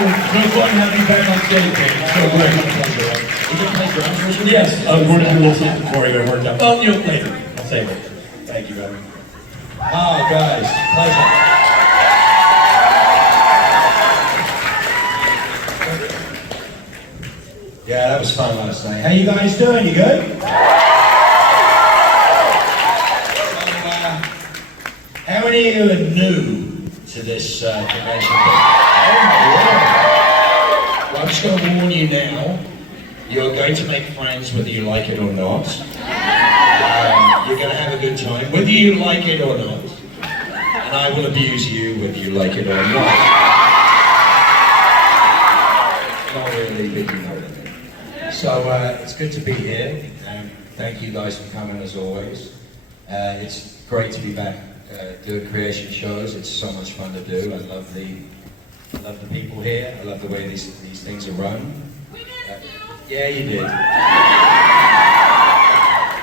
No fun having you back on stage, man. It's so great. You gonna play drums, Richard? Yes, we're going to do a little something before we get worked up. Well, later. I'll save it. Thank you, brother. Oh, guys, pleasure. Yeah, that was fun last night. How you guys doing? You good? How many of you are new to this convention? Well, I'm just going to warn you now. You're going to make friends whether you like it or not. You're going to have a good time whether you like it or not. And I will abuse you whether you like it or not. Not really, but you know what I mean. So it's good to be here. Thank you guys for coming as always. It's great to be back doing creation shows. It's so much fun to do. I love the people here. I love the way these things are run. Yeah, you did.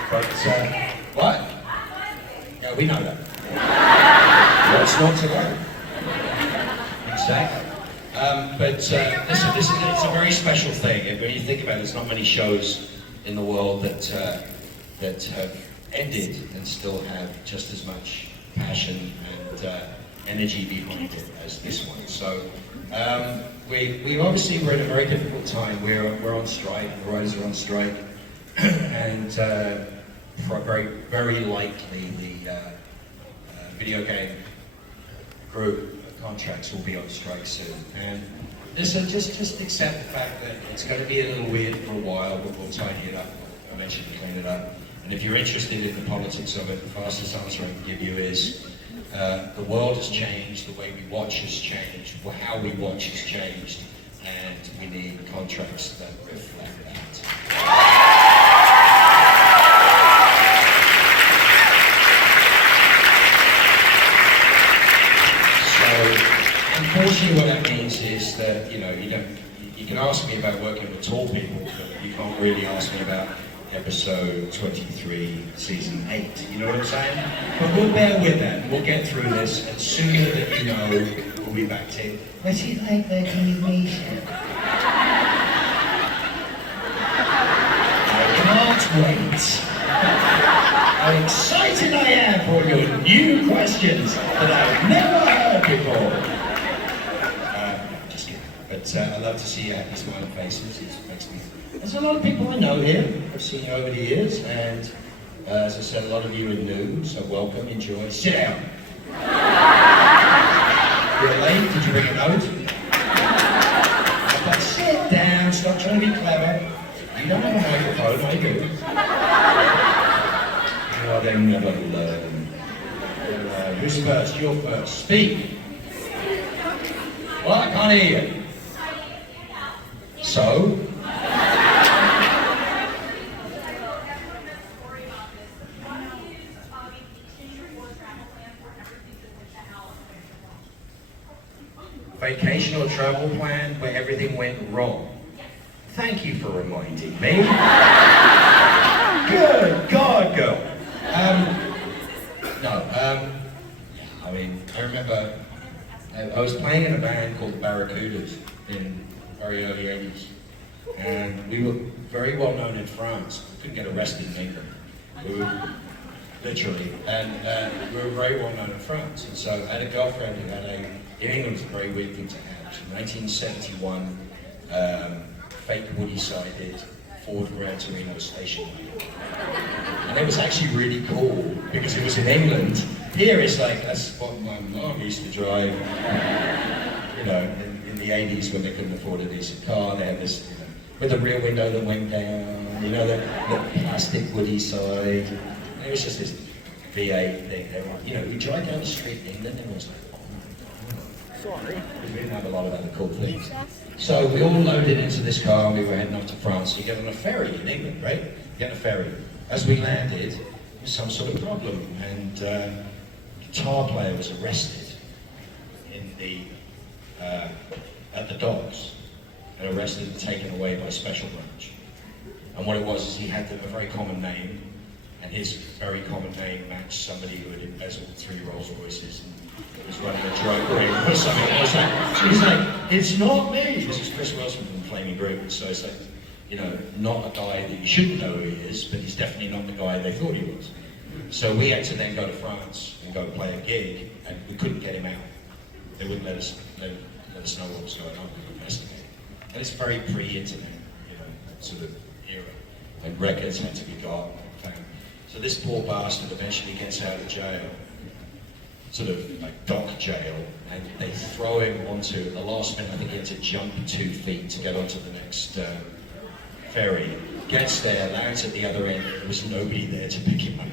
But what? Yeah, we know that. What's not to know? Exactly. But listen, it's a very special thing. When you think about it, there's not many shows in the world that have ended and still have just as much passion and energy behind it as this one. So we obviously we're in a very difficult time. We're on strike. The writers are on strike, and very likely the video game group contracts will be on strike soon. And listen, just accept the fact that it's going to be a little weird for a while, but we'll tidy it up. I'll eventually clean it up. And if you're interested in the politics of it, the fastest answer I can give you is the world has changed, the way we watch has changed, how we watch has changed, and we need contracts that reflect that. Unfortunately, what that means is that you can ask me about working with tall people, but you can't really ask me about episode 23, season 8. You know what I'm saying? But we'll bear with that. We'll get through this, and sooner than you know, we'll be back to what's it like working with me? I can't wait. How excited I am for your new questions that I've never heard before. But I love to see your happy smiling faces. It makes me. There's a lot of people I know here. I've seen you over the years, and as I said, a lot of you are new, so welcome, enjoy. Sit down. You're late. Did you bring a note? But sit down. Stop trying to be clever. You don't have a microphone, I do. Oh, they'll never learn. Who's first? You're first. Speak. Well, I can't hear you. So? Vacation or travel plan where everything went wrong. Thank you for reminding me. Good God, girl. I remember I was playing in a band called the Barracudas in very early 80s. And we were very well known in France. We couldn't get arrested in England. We were literally, and we were very well known in France. And so I had a girlfriend who had in England it's a very weird thing to have. It was 1971, fake woody-sided Ford Gran Torino station wagon. And it was actually really cool because it was in England. Here it's like, that's what my mom used to drive, in the 80s when they couldn't afford a decent car. They had this, with a rear window that went down, the plastic woody side. And it was just this V8 thing. You drive down the street in England and it was like, sorry. We didn't have a lot of other cool things. So we all loaded into this car and we were heading off to France. You get on a ferry in England, right? You get on a ferry. As we landed, there was some sort of problem, and the guitar player was arrested at the docks, and arrested and taken away by special branch. And what it was is he had a very common name, and his very common name matched somebody who had embezzled 3 Rolls Royces and was running a drug ring or something. I was like, he's like, it's not me. This is Chris Wilson from Flaming Group. So it's like, you know, not a guy that you shouldn't know who he is, but he's definitely not the guy they thought he was. So we had to then go to France and go play a gig, and we couldn't get him out. They wouldn't let us know what was going on. We were investigating. And it's very pre-internet, you know, sort of era, and records had to be got and found. So this poor bastard eventually gets out of jail, sort of like dock jail, and they throw him onto the last minute. I think he had to jump 2 feet to get onto the next ferry. Gets there, lands at the other end. There was nobody there to pick him up.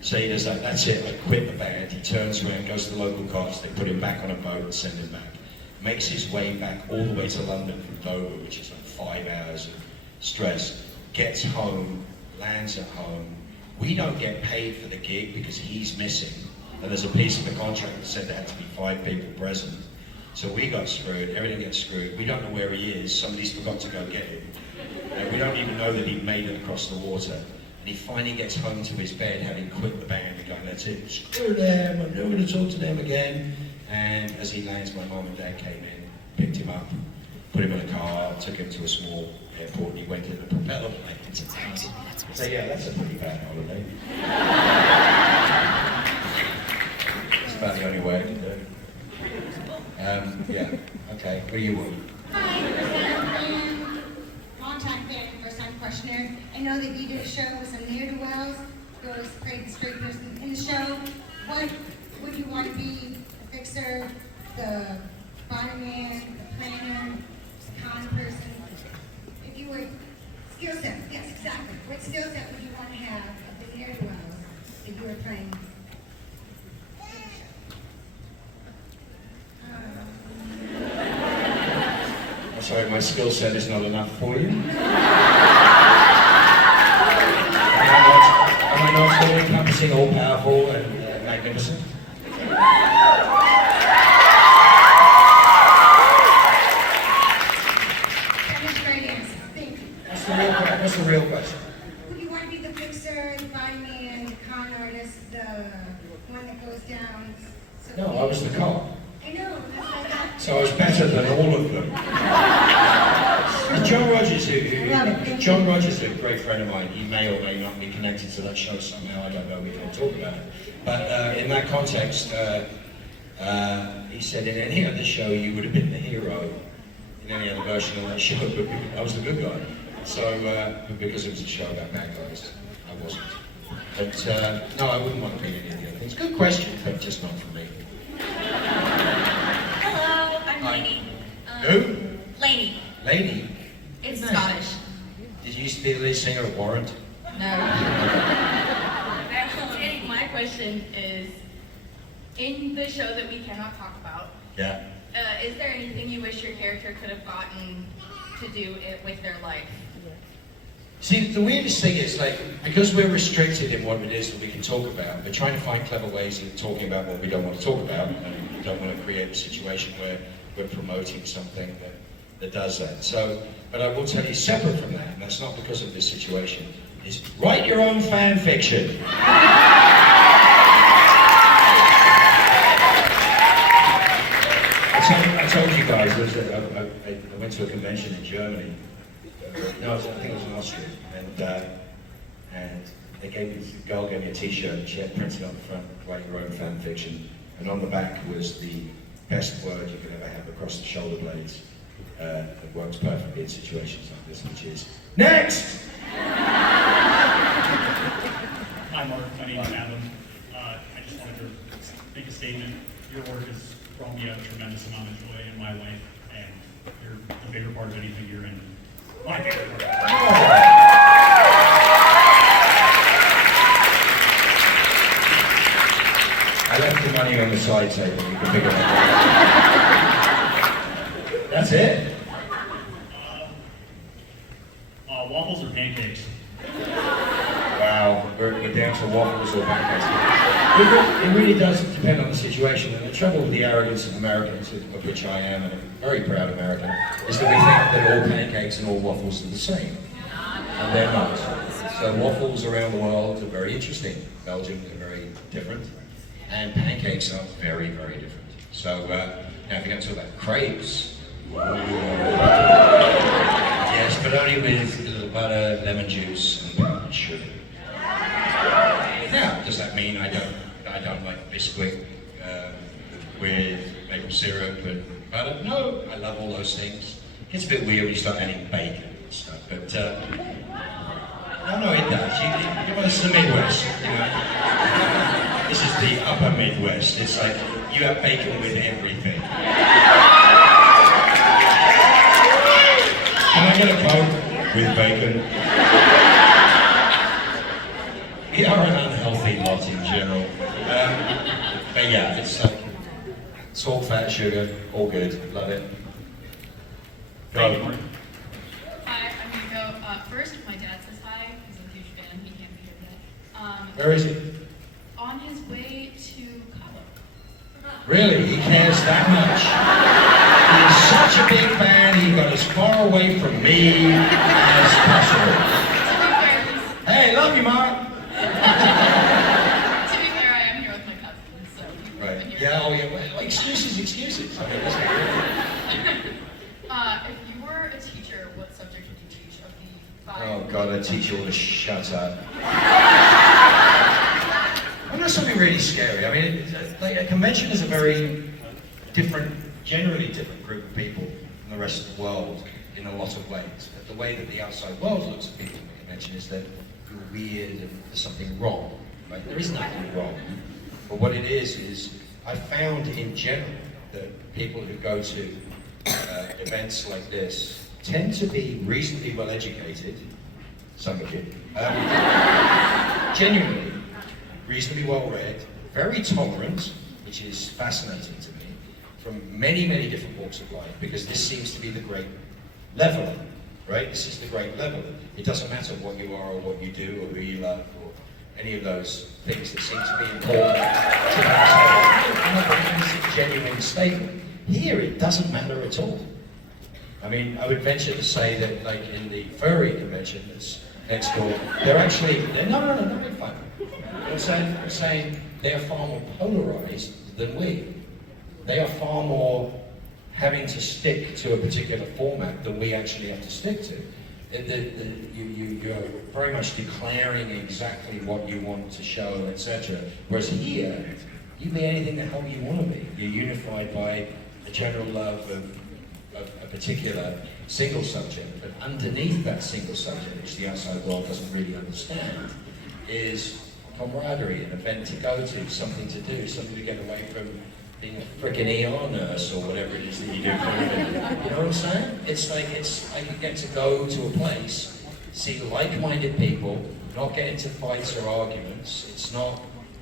So he does that. That's it. I quit the band. He turns around, goes to the local cops. They put him back on a boat and send him back. Makes his way back all the way to London from Dover, which is like 5 hours of stress. Gets home, lands at home. We don't get paid for the gig because he's missing. And there's a piece of the contract that said there had to be 5 people present. So we got screwed, everything gets screwed. We don't know where he is, somebody's forgot to go get him. And we don't even know that he made it across the water. And he finally gets home to his bed, having quit the band, and going, that's it, screw them, I'm never going to talk to them again. And as he lands, my mom and dad came in, picked him up, put him in a car, took him to a small airport, and he went in a propeller plane to town. So yeah, that's a pretty bad holiday. It's about the only way I can do it. Yeah, okay, what do you want? Hi, long-time fan, first-time questioner. I know that you did a show with some ne'er-do-wells, those played the straight person in the show. What would you want to be? The fixer, the bottom man, the planner, the con person? If you were, skill set, yes, exactly. What skill set would you want to have of the ne'er-do-wells that you were playing? Sorry, my skill set is not enough for you. Am I not all encompassing, all powerful, and magnificent? That is a great answer. Thank you. That's the real question. Would you want to be the fixer, the bottom man, the con artist, the one that goes down? So No, I was the cop. I know, that's like that. So I was better than all of them. And John Rogers is a great friend of mine. He may or may not be connected to that show somehow. I don't know. We can talk about it. But in that context, he said in any other show you would have been the hero. In any other version of that show, but I was the good guy. So because it was a show about bad guys, I wasn't. But no, I wouldn't want to be any of the other things. Good question, but just not for me. Hello, I'm Lainey. Who? Lainey. Lainey? It's Nice. Scottish. Did you used to be the lead singer of Warrant? No. My question is, in the show that we cannot talk about, Yeah. is there anything you wish your character could have gotten to do it with their life? See, the weirdest thing is, like, because we're restricted in what it is that we can talk about, we're trying to find clever ways of talking about what we don't want to talk about, and we don't want to create a situation where we're promoting something that does that. So, but I will tell you, separate from that, and that's not because of this situation, is write your own fan fiction. I told you guys, I went to a convention in Germany. No, I think it was in Austria, and they gave me, the girl gave me a T-shirt, and she had printed on the front, write your own fan fiction, and on the back was the best word you could ever have across the shoulder blades. It works perfectly in situations like this, which is next. Hi Mark, my name is Adam. I just wanted to make a statement. Your work has brought me a tremendous amount of joy in my life, and you're the favorite part of anything you're in. My favorite part. I left the money on the side table. You can pick it up. That's it. Waffles or pancakes? Wow, we're down to waffles or pancakes. It really does depend on the situation. And the trouble with the arrogance of Americans, of which I am, and a very proud American, is that we think that all pancakes and all waffles are the same. And they're not. So waffles around the world are very interesting. Belgium are very different. And pancakes are very, very different. So now if you're going to talk about crepes, yes, but only with a little butter, lemon juice, and powdered sugar. Now, does that mean I don't like biscuit with maple syrup and butter? No, I love all those things. It's a bit weird when you start adding bacon and stuff, but no, it does. This is the Midwest, you know. This is the upper Midwest. It's like you have bacon with everything. Can I get a Coke with bacon? We are an unhealthy lot in general. But yeah, it's like salt, fat, sugar, all good. Love it. Thank you, Mark. Hi, I'm gonna go first. My dad says hi. He's a huge fan. He can't be here yet. Where is he? On his way to Cabo. Really? He cares that much? He's such a big fan, he got as far away from me as possible. Hey, love you, Mark. To be fair, I am here with my cousin, so people have been Right. here. Yeah, oh yeah, well, excuses. I mean, that's weird. If you were a teacher, what subject would you teach of the 5? Oh God, I teach you all to shut up. I'm not something really scary. I mean, like a convention is a very different, generally different group of people from the rest of the world in a lot of ways. But the way that the outside world looks at people in a convention is that you're weird and there's something wrong. Right? There is nothing wrong. But what it is I found in general that people who go to events like this tend to be reasonably well educated, some of you, genuinely, reasonably well read, very tolerant, which is fascinating to me, from many, many different walks of life, because this seems to be the great leveler, right? This is the great leveler. It doesn't matter what you are or what you do or who you love or any of those things that seem to be important to that. It's a genuine statement. Here, it doesn't matter at all. I mean, I would venture to say that, like in the furry convention that's next door, they're no, big fun. I'm saying they're far more polarized than we. They are far more having to stick to a particular format than we actually have to stick to. You're very much declaring exactly what you want to show, etc. Whereas here, you can be anything the hell you want to be. You're unified by a general love of a particular single subject, but underneath that single subject, which the outside world doesn't really understand, is camaraderie, an event to go to, something to do, something to get away from being a frickin' ER nurse or whatever it is that you do for a living. You know what I'm saying? It's like I can get to go to a place, see like-minded people, not get into fights or arguments. It's not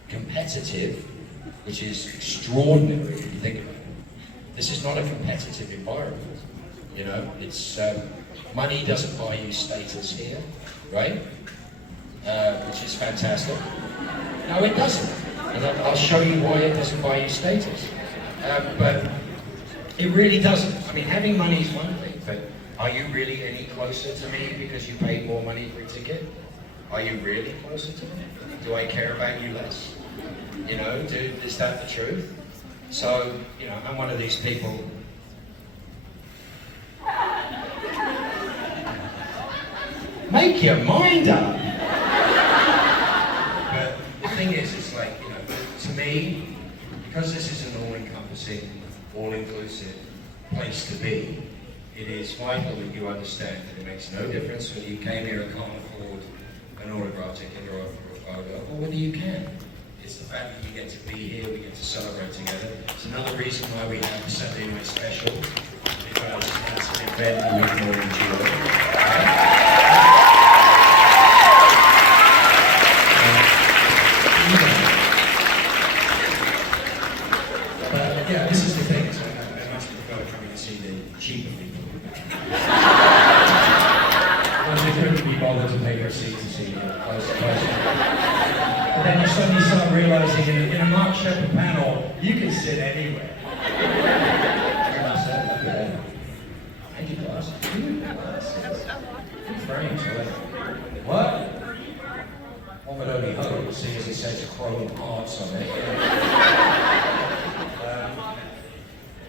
competitive, which is extraordinary if you think about it. This is not a competitive environment, you know? It's, money doesn't buy you status here, right? Which is fantastic. No, it doesn't. And I'll show you why it doesn't buy you status. But it really doesn't. I mean, having money is one thing, but are you really any closer to me because you paid more money for a ticket? Are you really closer to me? Do I care about you less? You know, is that the truth? So, you know, I'm one of these people. Make your mind up! But the thing is, it's like, you know, to me, because this is an all-encompassing, all-inclusive place to be, it is vital that you understand that it makes no difference whether you came here and can't afford an autograph ticket or a photo, or whether you can. It's the fact that you get to be here, we get to celebrate together. It's another reason why we have the Saturday Night Special, because it's an event that we can all enjoy. But yeah, this is the thing, so I much prefer coming to see the cheaper people. Well, they couldn't be bothered to pay their seats to see you close. But then you suddenly start realizing in a Mark Sheppard panel, you can sit anywhere. Thank you, glasses. Good glasses. Good frames. What?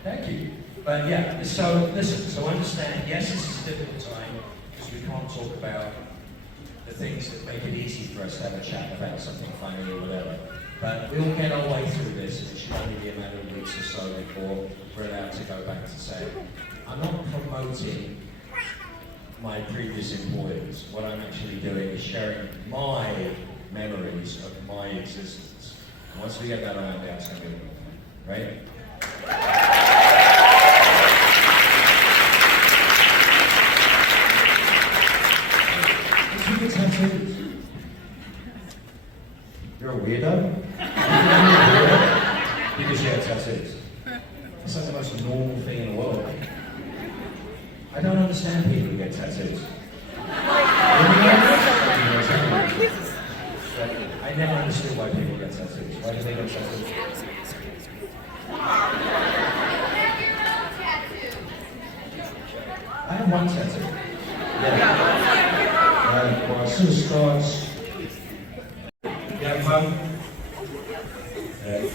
Thank you. But yeah, so listen, so understand, yes, this is a difficult time because we can't talk about the things that make it easy for us to have a chat about something funny or whatever. But we'll get our way through this, and it should only be a matter of weeks or so before we're allowed to go back to say, I'm not promoting my previous employers. What I'm actually doing is sharing my memories of my existence. And once we get that ironed out, it's going to be right? You get tattoos. You're a weirdo? Because you have tattoos. It's like the most normal thing in the world. I don't understand people who get tattoos. I never understood why people get tattoos. Why do they get tattoos? I have one tattoo. Yeah. Well, as soon as it starts, you have fun?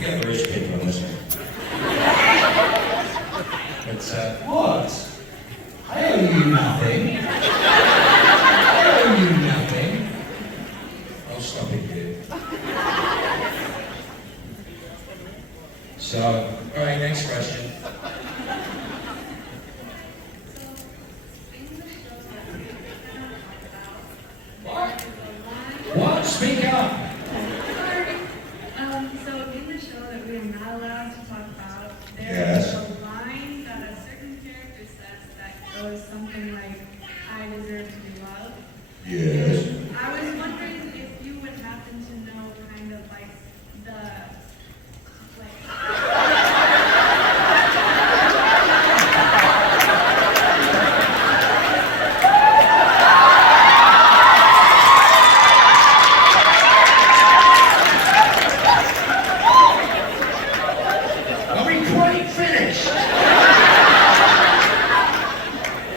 Get a rich kid from this one. It's, what? I owe you nothing. I owe you nothing. I'll stop it, dude. So, alright, next question. What? Speak up! So in the show that we are not allowed to talk about, there Yes. is a line that a certain character says that goes something like, I deserve to be loved. Yes. I was wondering if you would happen to know kind of like the, like, Are we quite finished?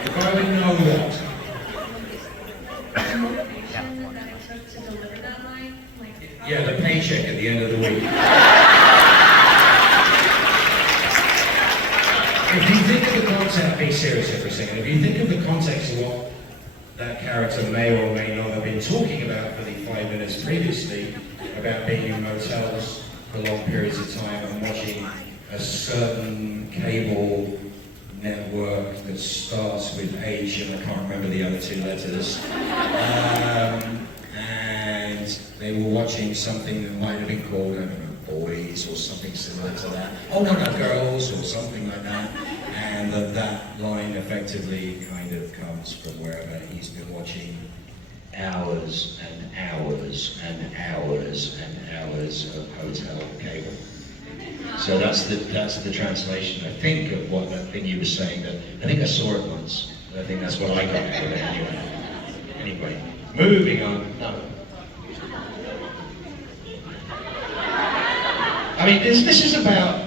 If I would know that. the motivation that it took to deliver that line, like, how Yeah, the paycheck at the end of the week. If you think of the context, be serious here for a second. If you think of the context of what that character may or may not have been talking about for the 5 minutes previously, about being in motels for long periods of time and watching a certain cable network that starts with H and I can't remember the other two letters. And they were watching something that might have been called, I don't know, Boys or something similar to that. Oh no, Girls or something like that. And that line effectively kind of comes from wherever he's been watching hours and hours and hours and hours of hotel cable. So that's the translation, I think, of what that thing you were saying. That I think I saw it once. I think that's what I got out of it anyway. Anyway, moving on. No. I mean, this is about.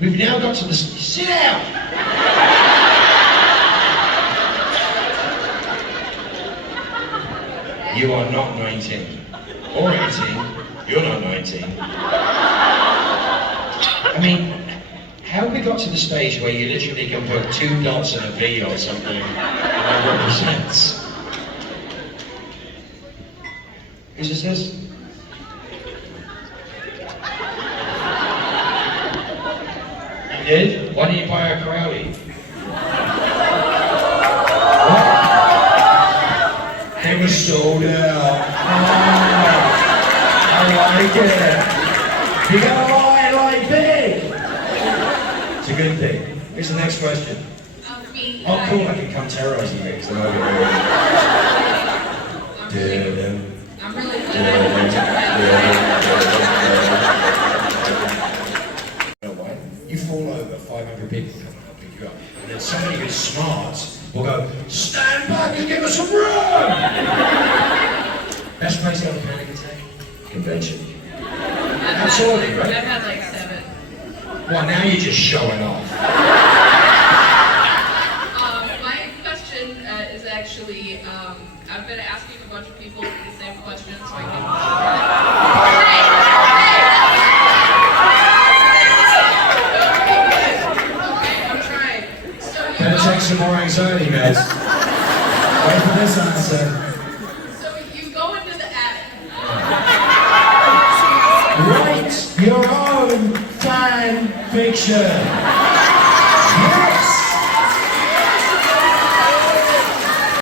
We've now got to the. Sit down. You are not 19 or 18. You're not 19. I mean, how have we got to the stage where you literally can put 2 dots and a V on something and it represents? Whose is this? You did? Why didn't you buy a Crowley? What? They were sold out. Oh, I like it. You gotta buy it like big. It's a good thing. Here's the next question. Me. Oh, cool, I can come terrorize you next. I'm over here. I'm really good. You know why? You fall over, 500 people come and pick you up. And then somebody who's smart will go, stand back and give us some room! Best place to have a panic attack? Convention. Absolutely, right? I've had like 7. Well, now you're just showing off. My question is actually, I've been asking a bunch of people the same question so I can... Okay, some more anxiety meds. Wait for this answer. So you go into the attic. Write your own fan fiction.